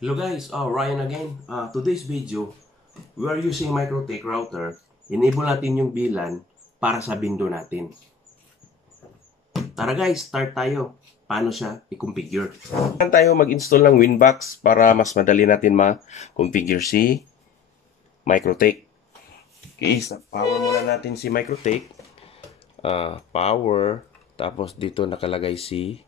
Hello guys, Ryan again. Today's video, we are using MikroTik router. Enable natin yung VLAN para sa window natin. Tara guys, start tayo. Paano siya i-configure? Saan tayo mag-install ng Winbox para mas madali natin ma-configure si MikroTik. Okay, sa power muna natin si MikroTik. Power, tapos dito nakalagay si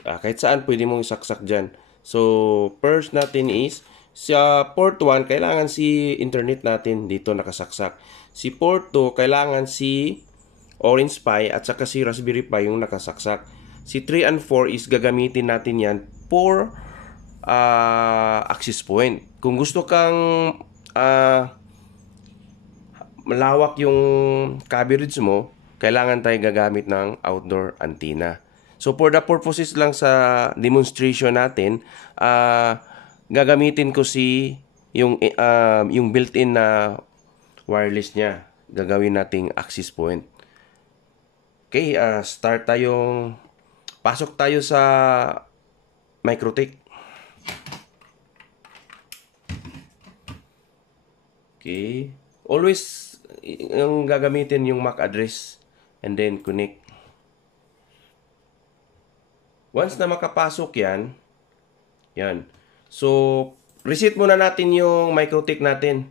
kahit saan pwede mong isaksak dyan. So, first natin is, sa port 1, kailangan si internet natin dito nakasaksak. Si port 2, kailangan si Orange Pi at saka si Raspberry Pi yung nakasaksak. Si 3 and 4 is gagamitin natin yan for access point. Kung gusto kang malawak yung coverage mo, kailangan tayo gagamit ng outdoor antenna. So for the purposes lang sa demonstration natin, gagamitin ko yung built-in na wireless niya. Gagawin nating access point. Okay, pasok tayo sa MikroTik. Okay, always yung gagamitin yung MAC address and then connect. Once na makapasok yan. So, reset muna natin yung MikroTik natin.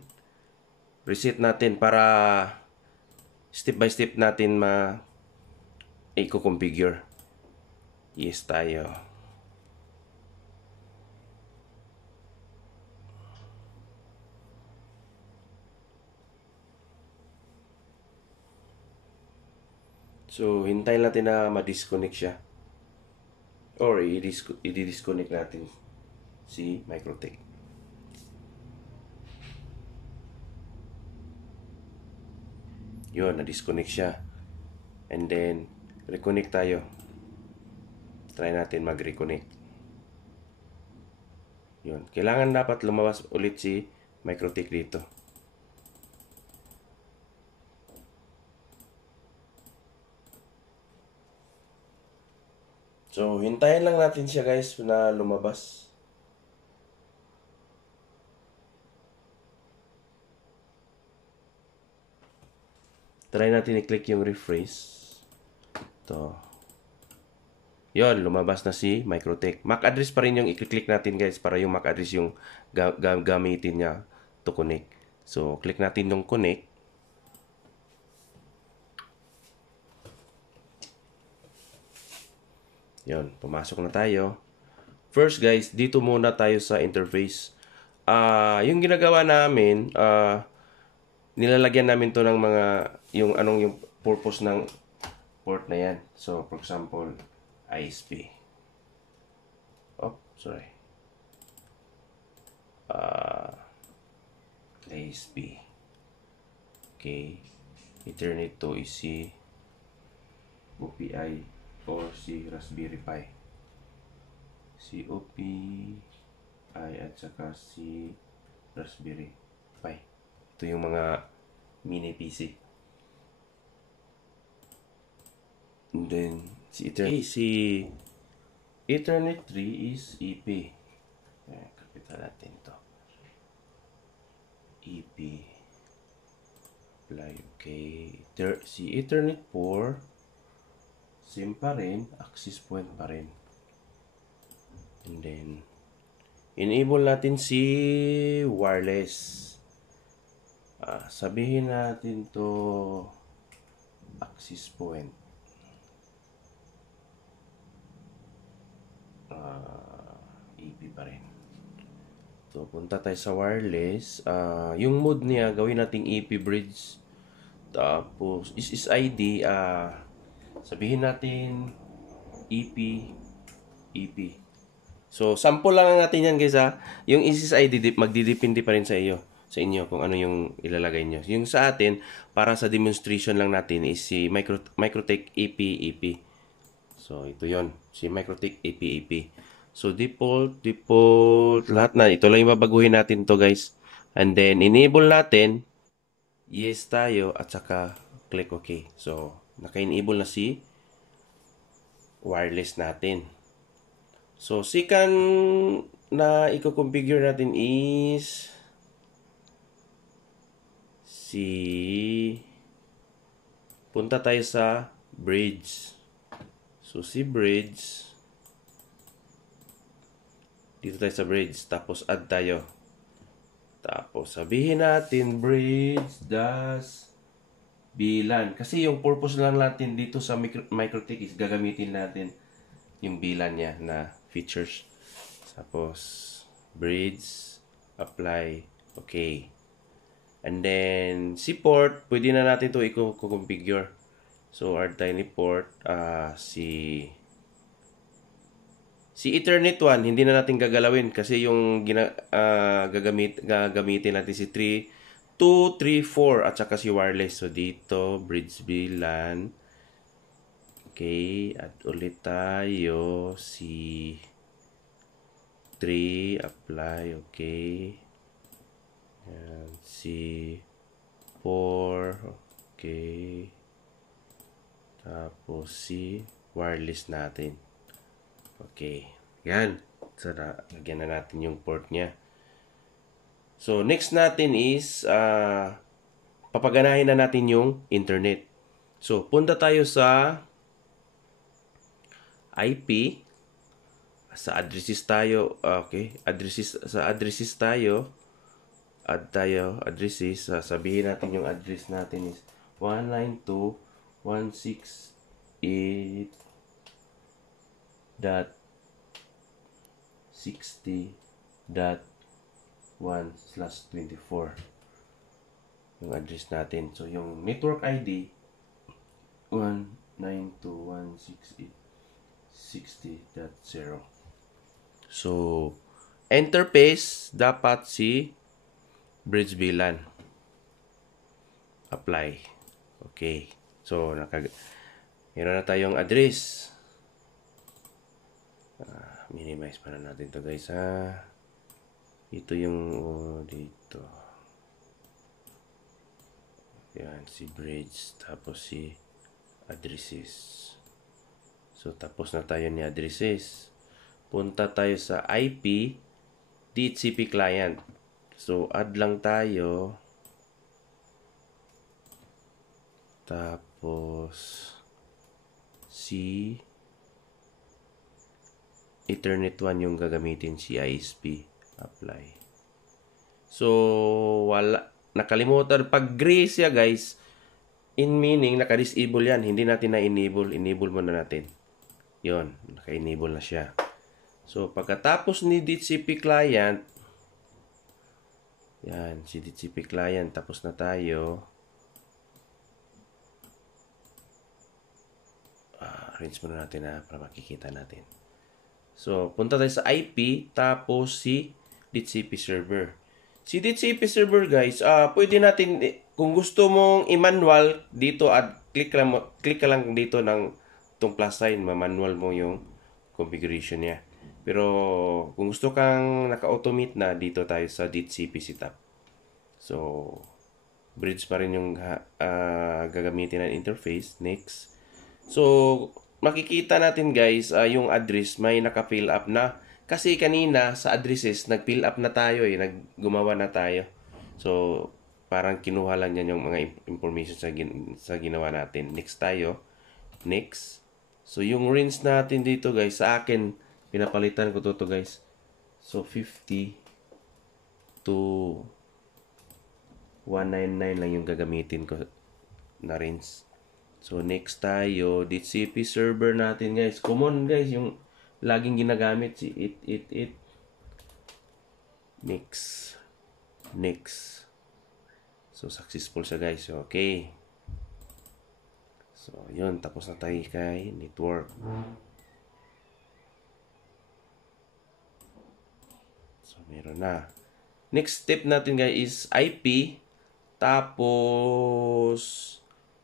Reset natin para step by step natin i-configure. Yes tayo. So, hintayin natin na ma-disconnect siya. Or i-disconnect natin si MikroTik. Yun, na-disconnect siya. And then, reconnect tayo. Try natin mag-reconnect. Yun. Kailangan dapat lumabas ulit si MikroTik dito. So, hintayin lang natin siya guys na lumabas. Try natin i-click yung refresh. Ito. Yun, lumabas na si MikroTik. MAC address pa rin yung i-click natin guys para yung MAC address yung gamitin niya to connect. So, click natin yung connect. Yun, pumasok na tayo. First guys, dito muna tayo sa interface. Yung ginagawa namin, nilalagyan namin to ng mga, yung purpose ng port na yan. So, for example, ISP. Oh, sorry. ISP. Okay. Ethernet to is si OPI or si Raspberry Pi. Si OPI at saka si Raspberry Pi. Ito yung mga mini PC. And then si Ethernet 3 is EP. Kapitan natin to. EP. Apply. Okay. Si Ethernet 4 same pa rin, access point pa rin. And then, enable natin si wireless. Sabihin natin to access point. EP pa rin. So, punta tayo sa wireless. Yung mode niya, gawin nating EP bridge. Tapos, SSID, sabihin natin EP. So, sample lang natin yan guys ha. Yung SSID magdidepende pa rin sa inyo kung ano yung ilalagay nyo. Yung sa atin, para sa demonstration lang natin is si MikroTik EP. So, ito yon si MikroTik EP. So, default, lahat na. Ito lang yung babaguhin natin to guys. And then, enable natin. Yes tayo at saka click OK. So, naka-enable na si wireless natin. So, second na i-configure natin is punta tayo sa bridge. So si bridge, dito tayo sa bridge, tapos add tayo. Tapos sabihin natin bridge dash bilan. Kasi yung purpose lang natin dito sa MikroTik is gagamitin natin yung bilan niya na features. Tapos bridge, apply, okay. And then si port, pwede na natin to i-configure. So add tayo ni port, si Ethernet 1, hindi na natin gagalawin kasi yung gagamitin natin si 2, 3, 4 at saka si wireless. So dito, bridge VLAN. Okay, at ulit tayo si 3, apply, okay. Yan, si 4, okay. Tapos si wireless natin. Okay. Yan. So, lagyan na natin yung port niya. So, next natin is, papaganahin na natin yung internet. So, punta tayo sa IP. Sa addresses tayo. Okay. Sa addresses tayo. Add tayo addresses. Sabihin natin yung address natin is 192.168.60.1/24 yung address natin. So yung network ID 192.168.60.0. So interface dapat si bridge VLAN. Apply. Okay. So meron na tayong address. Minimize para natin to guys ha. Ito yung dito. Yan si bridge tapos si addresses. So tapos na tayo ni addresses. Punta tayo sa IP DHCP client. So add lang tayo. Tapos si Ethernet 1 yung gagamitin, si ISP. Apply. So, nakalimutan. Pag gray siya guys, in meaning, naka-disable yan. Hindi natin na-enable. Enable muna natin. Yun, naka-enable na siya. So, pagkatapos ni DHCP client, yan, si DHCP client, tapos na tayo. Rinse muna natin para makikita natin. So, punta tayo sa IP, tapos si DHCP server. Si DHCP server guys, pwede natin, kung gusto mong i-manual dito at click ka lang dito ng itong plus sign, ma-manual mo yung configuration niya. Pero kung gusto kang naka-automate na, dito tayo sa DHCP setup. So, bridge pa rin yung gagamitin ng interface. Next. So, makikita natin guys, yung address may naka-fill up na. Kasi kanina sa addresses, nag-fill up na tayo gumawa na tayo. So, parang kinuha lang yan yung mga information sa ginawa natin. Next tayo. Next. So, yung rinse natin dito guys, sa akin, pinapalitan ko to guys. So, 50 to 199 lang yung gagamitin ko na rinse. So, next tayo, DHCP server natin guys. Common guys, yung laging ginagamit si it. Next. So, successful siya guys. Okay. So, yun. Tapos na tayo kay network. So, meron na. Next step natin guys is IP. Tapos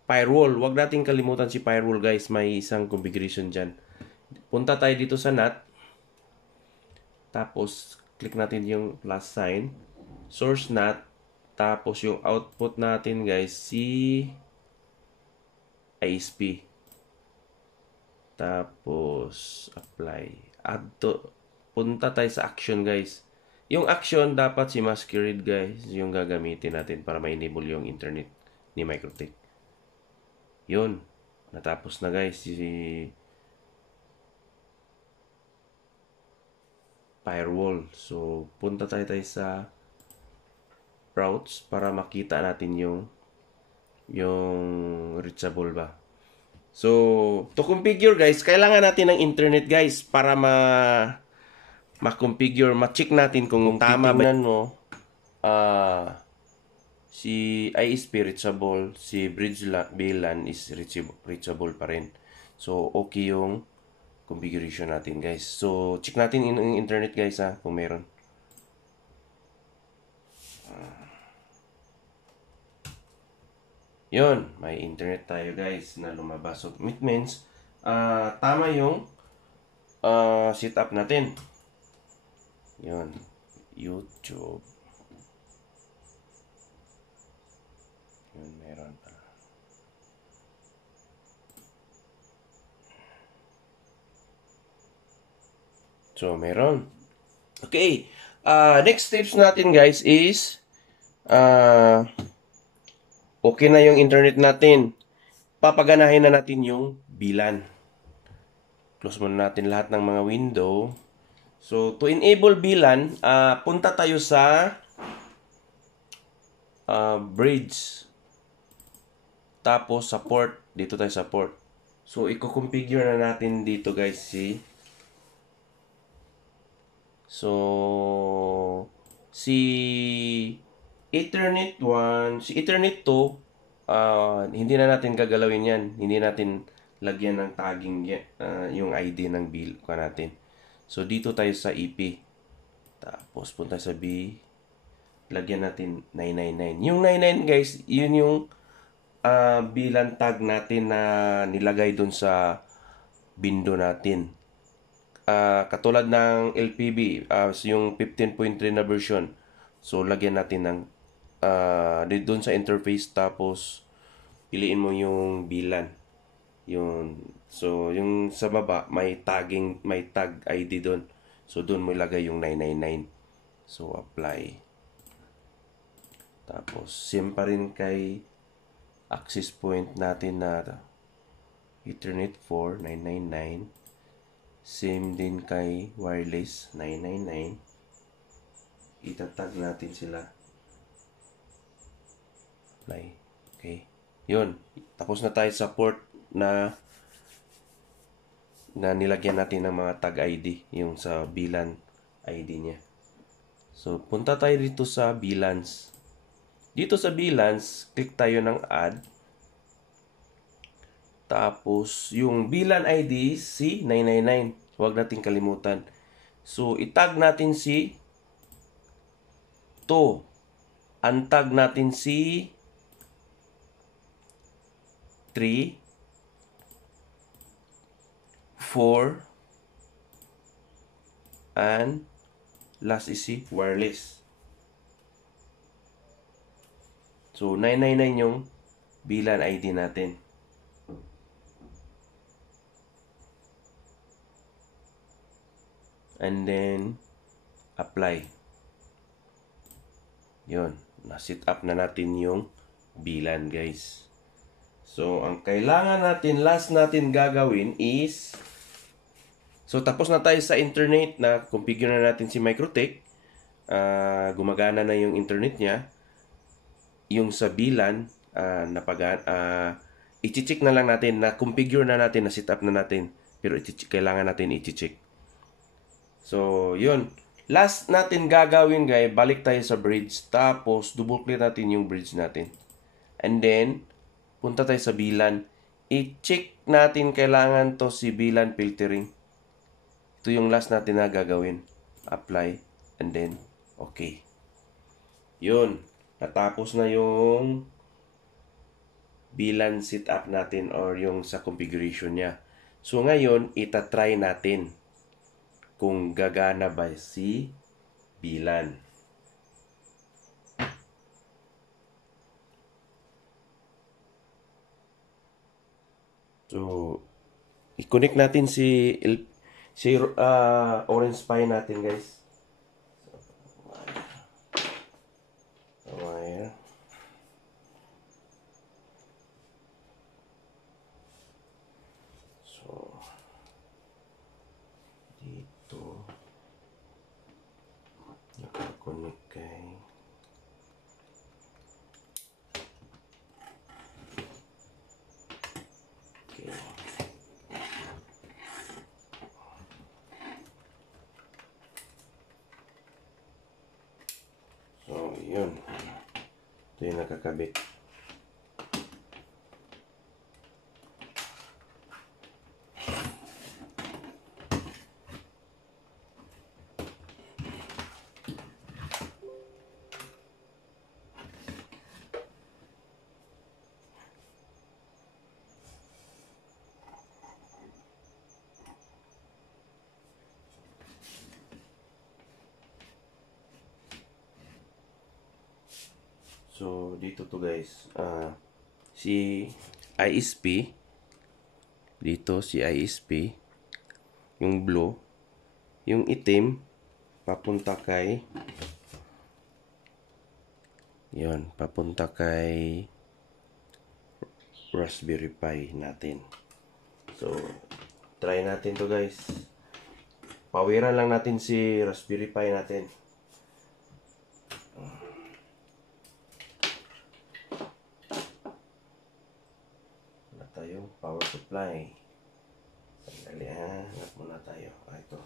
firewall. Huwag natin kalimutan si firewall guys. May isang configuration dyan. Punta tayo dito sa NAT. Tapos click natin yung plus sign. Source NAT. Tapos yung output natin guys si ISP. Tapos apply. Add to punta tayo sa action, guys. Yung action, dapat si Masquerade, guys, yung gagamitin natin para ma-enable yung internet ni Microtech. Yun. Natapos na, guys, si firewall. So, punta tayo sa routes para makita natin yung reachable ba. So, to configure, guys, kailangan natin ng internet, guys, para ma-configure, ma-check natin kung tama ba. Titingnan mo, si ISP reachable, si VLAN is reachable pa rin. So, okay yung configuration natin, guys. So, check natin yung internet, guys, ha, kung meron. Yun, may internet tayo, guys, na lumabas. So, it means, tama yung setup natin. Yun, YouTube. Yun, meron pa. So, meron. Okay. Next steps natin, guys, is okay na yung internet natin. Papaganahin na natin yung VLAN. Close muna natin lahat ng mga window. So, to enable VLAN, punta tayo sa bridge. Tapos, sa port. Dito tayo sa port. So, i-configure na natin dito, guys, si Ethernet 1, si Ethernet 2, hindi na natin gagalawin yan. Hindi natin lagyan ng tagging yung ID ng bill ko natin. So, dito tayo sa EP. Tapos, punta sa B. Lagyan natin 999. Yung 99, guys, yun yung bilan tag natin na nilagay dun sa window natin. Katulad ng LPB, yung 15.3 na version. So, lagyan natin ng doon sa interface, tapos piliin mo yung bilan. Yun. So, yung sa baba, may tag ID doon. So, doon mo ilagay yung 999. So, apply. Tapos, same pa rin kay access point natin na Ethernet 4, 999. Same din kay wireless, 999. Itatag natin sila. Apply. Okay. Yun. Tapos na tayo sa port na nilagyan natin ng mga tag ID. Yung sa VLAN ID niya. So, punta tayo dito sa VLANs. Dito sa VLANs, click tayo ng add. Tapos, yung VLAN ID, si 999. Huwag natin kalimutan. So, itag natin si 2. Untag natin si 3, 4, and last is si wireless. So, 999 yung VLAN ID natin. And then, apply. Yun. Na-set up na natin yung VLAN, guys. So, ang kailangan natin, last natin gagawin is, so, tapos na tayo sa internet na configure na natin si Microtech. Gumagana na yung internet niya. Yung sa VLAN, i-check na lang natin, na configure na natin, na set up na natin. Pero kailangan natin i-check. So, yun. Last natin gagawin, guys, balik tayo sa bridge. Tapos, double click natin yung bridge natin. And then, punta tayo sa VLAN. I-check natin, kailangan to si VLAN filtering. Ito yung last natin na gagawin. Apply. And then, okay. Yun. Natapos na yung VLAN setup natin or yung sa configuration niya. So, ngayon, itatry natin kung gagana ba si VLAN. So, i-connect natin si Si orange Pi natin guys. Wire. So, dito. Nakakonect kay so, yun. Ito yung nakakabit. So, dito to guys. Si ISP. Dito si ISP. Yung blue. Yung itim. Papunta kay yun. Papunta kay Raspberry Pi natin. So, try natin to guys. Pawiran lang natin si Raspberry Pi natin. Wala tayong power supply. Sandali ha. Hanap muna tayo. Ito.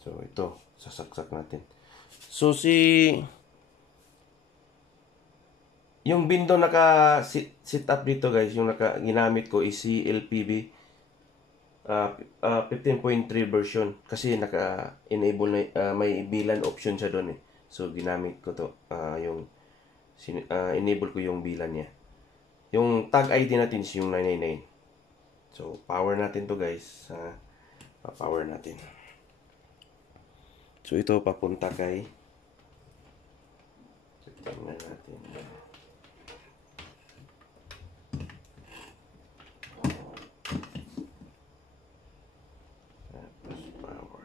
So, ito. Sasaksak natin. So, yung window naka-sit up dito guys, yung ginamit ko is si LPB 15.3 version. Kasi naka-enable na, may bilan option siya doon eh. So, ginamit ko to. Enable ko yung bilan niya. Yung tag ID natin is yung 999. So, power natin to guys. Power natin. So, ito papunta kay tingnan natin. Tapos power.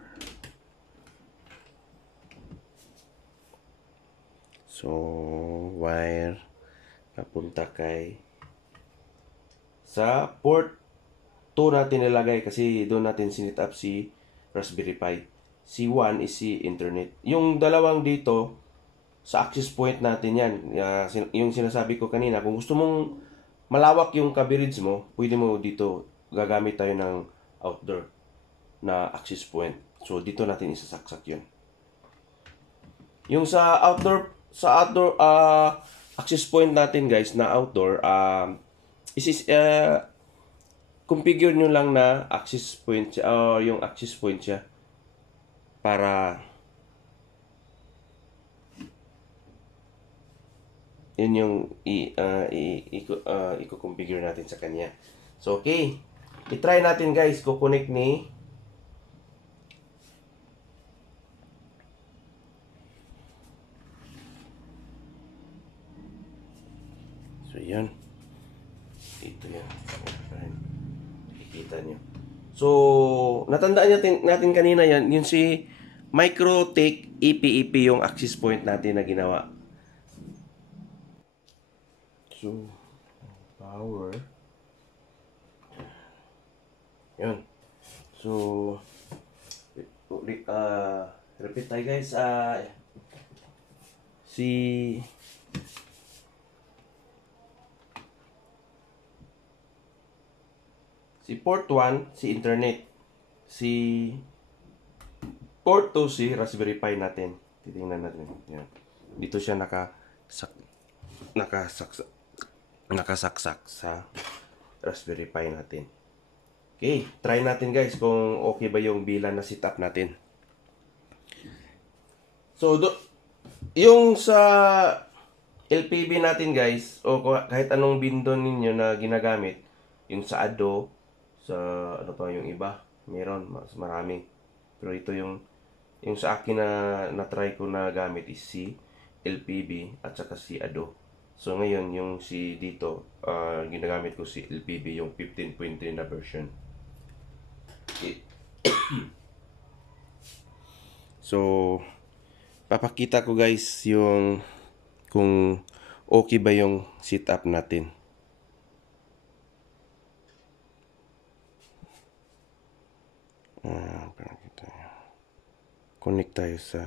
So, wire papunta kay sa port 2 natin nilagay kasi doon natin sinit up si Raspberry Pi. C1 is si internet. Yung dalawang dito, sa access point natin yan. Yung sinasabi ko kanina, kung gusto mong malawak yung coverage mo, pwede mo dito, gagamit tayo ng outdoor na access point. So, dito natin isasaksak yun. Yung sa outdoor access point natin guys, na outdoor, configure nyo lang na access point, yung access point siya. Para yun yung i-configure natin sa kanya. So, okay. I-try natin guys. Kukonek ni so, yan. Ito yan. Ikita nyo. So, natandaan natin kanina yan. Yun si MikroTik EP yung access point natin na ginawa. So, power. Yun. So, repeat tayo guys. Si port 1, si internet. Si port 2, si Raspberry Pi natin. Titingnan natin. Yan. Dito siya nakasaksak sa Raspberry Pi natin. Okay, try natin guys kung okay ba yung bilan na setup natin. So, yung sa LPB natin guys, o kahit anong window ninyo na ginagamit, yung sa Ado, sa ano pa yung iba, meron mas marami Pero ito yung sa akin na try ko na gamit is si LPB at saka si Ado. So ngayon yung si dito ginagamit ko si LPB yung 15.3 na version. Okay. So papakita ko guys yung kung okay ba yung setup natin. Connect tayo sa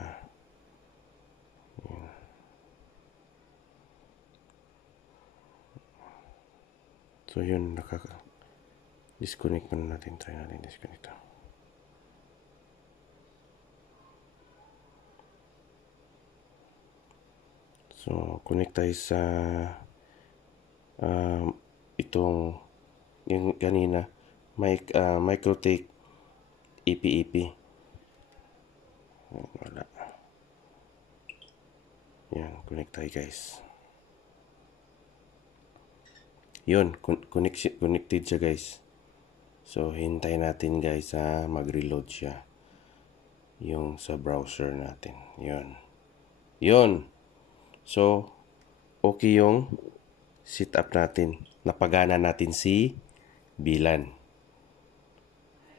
so yun, disconnect muna natin. Try natin disconnect. So connect tayo sa itong yung kanina Microtech EP. Wala. Yan, connect tayo guys. Yun, connected siya guys. So hintayin natin guys mag-reload siya. Yung sa browser natin. Yun. So okay yung setup natin. Napagana natin si VLAN.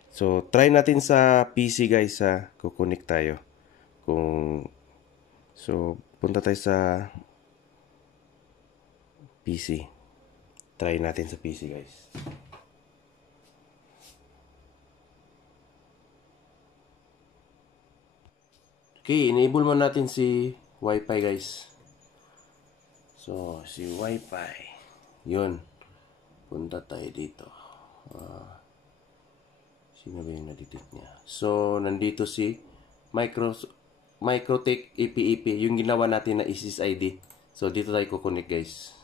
So try natin sa PC guys kukonek tayo. So punta tayo sa PC. Try natin sa PC guys. Okay, enable mo natin si Wi-Fi guys. So si Wi-Fi. Yun. Punta tayo dito. Sino ba yung na-detect niya? So nandito si Microtech EP, yung ginawa natin na SSID. So dito tayo kukonek guys.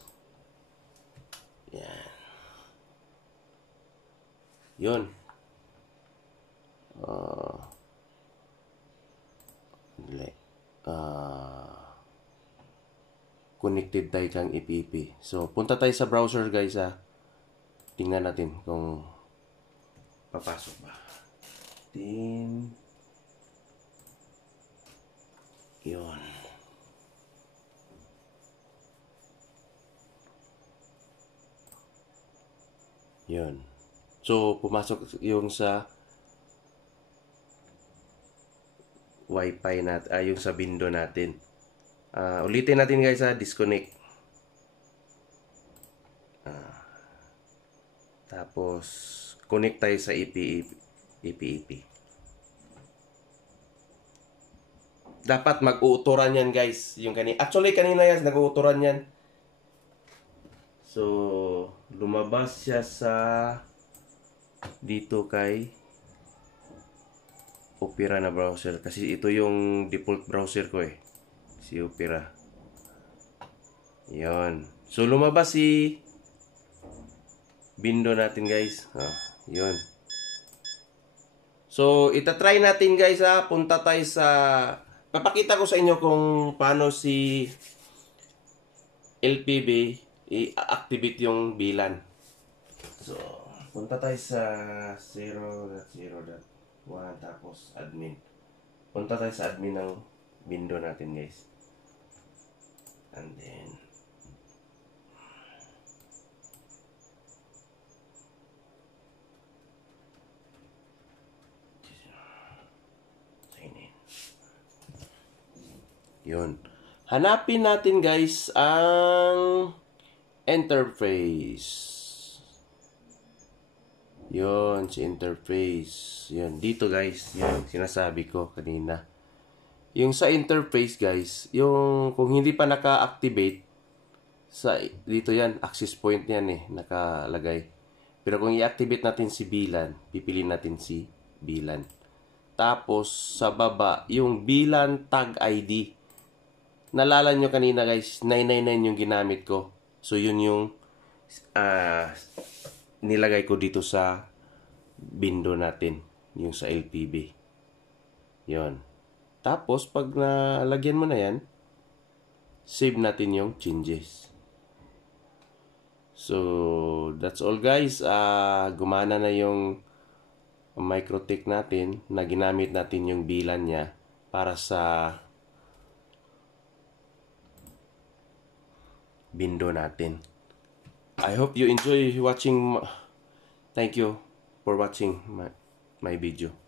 Yan. Yun. Connected tayo kang EP. So punta tayo sa browser guys tingnan natin kung papasok ba. Yun. Yun. So pumasok yung sa Wi-Fi natin, yung sa window natin. Ulitin natin guys disconnect. Tapos connect tayo sa EP. Dapat mag-uuturan yan guys. Actually kanina yan nag-uuturan yan. So lumabas siya sa dito kay Opera na browser kasi ito yung default browser ko si Opera. Yon. So lumabas si window natin guys. Yun. So itatry natin guys punta tayo sa papakita ko sa inyo kung paano si LPB i-activate yung VLAN. So punta tayo sa 0.0.1 tapos admin. Punta tayo sa admin ng window natin guys. And then sign in. Yun. Hanapin natin guys ang interface. Yun, si interface. Yun, dito guys. Yun, sinasabi ko kanina. Yung sa interface guys, yung kung hindi pa naka-activate, dito yan, access point yan nakalagay. Pero kung i-activate natin si VLAN, pipiliin natin si VLAN. Tapos, sa baba, yung VLAN tag ID. Nalala nyo kanina guys, 999 yung ginamit ko. So, yun yung nilagay ko dito sa window natin, yung sa LPB. Yon. Tapos pag nalagyan mo na yan, save natin yung changes. So that's all guys. Gumana na yung ang MikroTik natin na ginamit natin yung bilan niya para sa window natin. I hope you enjoy watching. Thank you for watching my video.